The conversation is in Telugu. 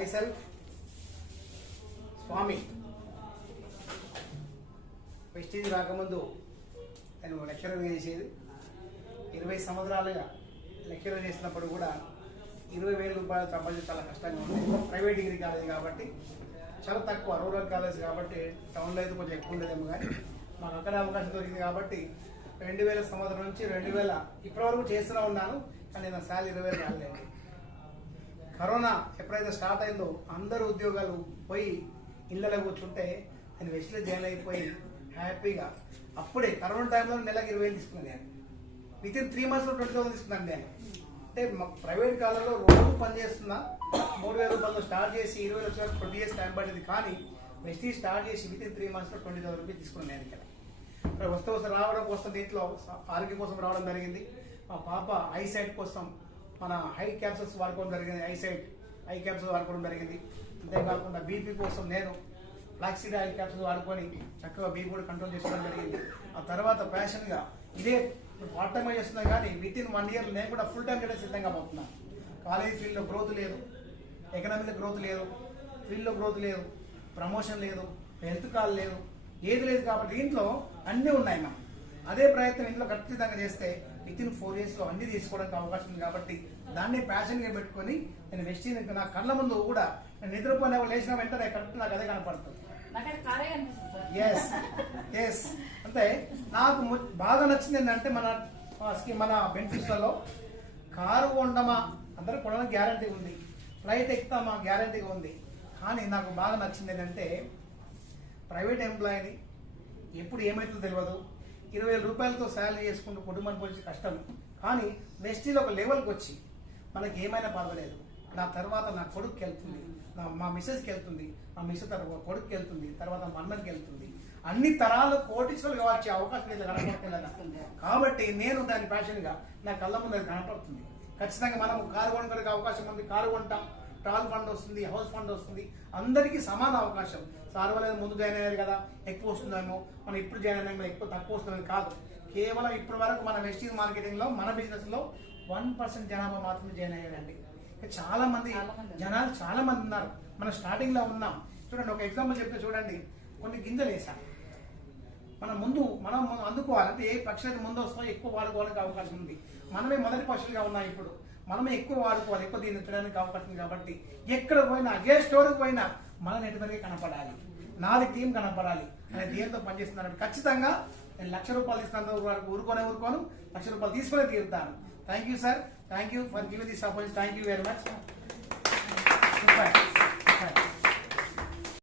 myself స్వామి వెస్టీజ్ రాకముందు నేను లెక్చరర్ చేసేది 20 సంవత్సరాలుగా లెక్చరర్ చేసినప్పుడు కూడా 20,000 రూపాయలు సంపాదించి చాలా కష్టంగా ఉంది. ప్రైవేట్ డిగ్రీ కాలేజ్ కాబట్టి చాలా తక్కువ, రూరల్ కాలేజ్ కాబట్టి టౌన్లో అయితే కొంచెం ఎక్కువ ఉండేదేమో, కానీ మాకు అక్కడ అవకాశం దొరికింది కాబట్టి 2000 సంవత్సరం నుంచి 2000 ఇప్పటివరకు చేస్తూనే ఉన్నాను. కానీ నా శాలరీ 20,000 రాలేదండి. కరోనా ఎప్పుడైతే స్టార్ట్ అయిందో అందరూ ఉద్యోగాలు పోయి ఇళ్ళలో కూర్చుంటే నేను వెస్ట్లో జాయిన్ అయిపోయి హ్యాపీగా అప్పుడే కరోనా టైంలో నెలకు 20,000 తీసుకున్నాను. నేను వితిన్ 3 monthsలో 20,000 తీసుకున్నాను. నేను అంటే ప్రైవేట్ కాలంలో రోజు పనిచేస్తున్నా 3,000 రూపాయలు స్టార్ట్ చేసి 20,000 వచ్చేవరకు 20 years టైం పడింది. కానీ వెస్టీ స్టార్ట్ చేసి వితిన్ 3 monthsలో 20,000 రూపాయలు తీసుకున్నాను. నేను ఇక్కడ వస్తే రావడం కోసం దీంట్లో ఆరోగ్యం కోసం రావడం జరిగింది. మా పాప ఐ సైట్ కోసం మన హై క్యాప్సూల్స్ వాడుకోవడం జరిగింది. ఐ క్యాప్సూల్స్ వాడుకోవడం జరిగింది. అంతేకాకుండా బీపీ కోసం నేను ఫ్లాక్సీడ్ ఆయిల్ క్యాప్సూల్స్ వాడుకొని చక్కగా బీపీ కూడా కంట్రోల్ చేసుకోవడం జరిగింది. ఆ తర్వాత ప్యాషన్గా ఇదే పార్ట్ టైం చేస్తున్నా, కానీ వితిన్ 1 year నేను కూడా ఫుల్ టైం చేయడం సిద్ధంగా పోతున్నాను. కాలేజ్ ఫీల్డ్లో గ్రోత్ లేదు, ఎకనామిక్లో గ్రోత్ లేదు, ఫీల్డ్లో గ్రోత్ లేదు, ప్రమోషన్ లేదు, హెల్త్ కాల్ లేదు, ఏది లేదు. కాబట్టి ఇంట్లో అన్నీ ఉన్నాయి. మనం అదే ప్రయత్నం ఇంట్లో ఖచ్చితంగా చేస్తే వితిన్ 4 yearsలో అన్ని తీసుకోవడానికి అవకాశం ఉంది. కాబట్టి దాన్ని ప్యాషన్గా పెట్టుకొని నేను వెస్టీని నా కళ్ళ ముందు కూడా నేను నిద్రపోయిన లేచిన వెంటనే కరెక్ట్ నాకు అదే కనపడుతుంది. ఎస్ అంటే నాకు బాగా నచ్చింది ఏంటంటే మన బెనిఫిట్స్లలో కారు కొండమా అందరూ కొనడానికి గ్యారంటీ ఉంది, ఫ్లైట్ ఎక్కుతామా గ్యారంటీగా ఉంది. కానీ నాకు బాగా నచ్చింది ఏంటంటే ప్రైవేట్ ఎంప్లాయీని ఎప్పుడు ఏమైతుందో తెలియదు, 20,000 రూపాయలతో శాలరీ చేసుకుంటూ కుటుంబాన్ని పోల్చి కష్టం. కానీ వెస్టీలో ఒక లెవెల్కి వచ్చి మనకి ఏమైనా పర్వాలేదు, నా తర్వాత నా కొడుకుకి వెళ్తుంది, మా మిస్సెస్కి వెళ్తుంది, మా మిస్సెస్ తర్వాత కొడుకుకి వెళ్తుంది, తర్వాత మా అన్నకి వెళ్తుంది, అన్ని తరాలు కోటీశ్వరులుగా వచ్చే అవకాశం కనపడుతుంది. కాబట్టి నేను దాని ప్యాషన్గా నా కళ్ళ ముందు అది కనపడుతుంది. ఖచ్చితంగా మనం కారు కొనుక్కోడానికి అవకాశం ఉంది, కారు కొంటాం, ట్రాల్ ఫండ్ వస్తుంది, హౌస్ ఫండ్ వస్తుంది, అందరికీ సమాన అవకాశం. సార్ వాళ్ళు ముందు జాయిన్ అయ్యారు కదా ఎక్కువ వస్తుందేమో, మనం ఇప్పుడు జాయిన్ అయ్యామో ఎక్కువ తక్కువ వస్తుందని కాదు. కేవలం ఇప్పటి వరకు మన వెస్టీజ్ మార్కెటింగ్లో మన బిజినెస్లో 1% జనాభా మాత్రమే జాయిన్ అయ్యారండి. చాలా మంది జనాలు చాలా మంది ఉన్నారు. మనం స్టార్టింగ్లో ఉన్నాం. చూడండి, ఒక ఎగ్జాంపుల్ చెప్తే చూడండి, కొన్ని గింజలు వేసాం. మనం అందుకోవాలంటే ఏ పక్షులకి ముందు వస్తామో ఎక్కువ వాడుకోవడానికి అవకాశం ఉంది. మనమే మొదటి పక్షులుగా ఉన్నాం. ఇప్పుడు మనమే ఎక్కువ వాడుకోవాలి, ఎక్కువ దీన్ని తినడానికి అవకాశం ఉంది. కాబట్టి ఎక్కడ పోయినా ఏ స్టోర్కి పోయినా మన నెట్వర్క్ కనపడాలి, నాది టీం కనపడాలి అనే ధ్యేయంతో పనిచేస్తున్నాను. ఖచ్చితంగా నేను ₹1,00,000 ఇస్తున్నంత వరకు ఊరుకోను, ₹1,00,000 తీసుకునే తీరుతాను. Thank you sir, thank you for giving this opportunity. Thank you very much.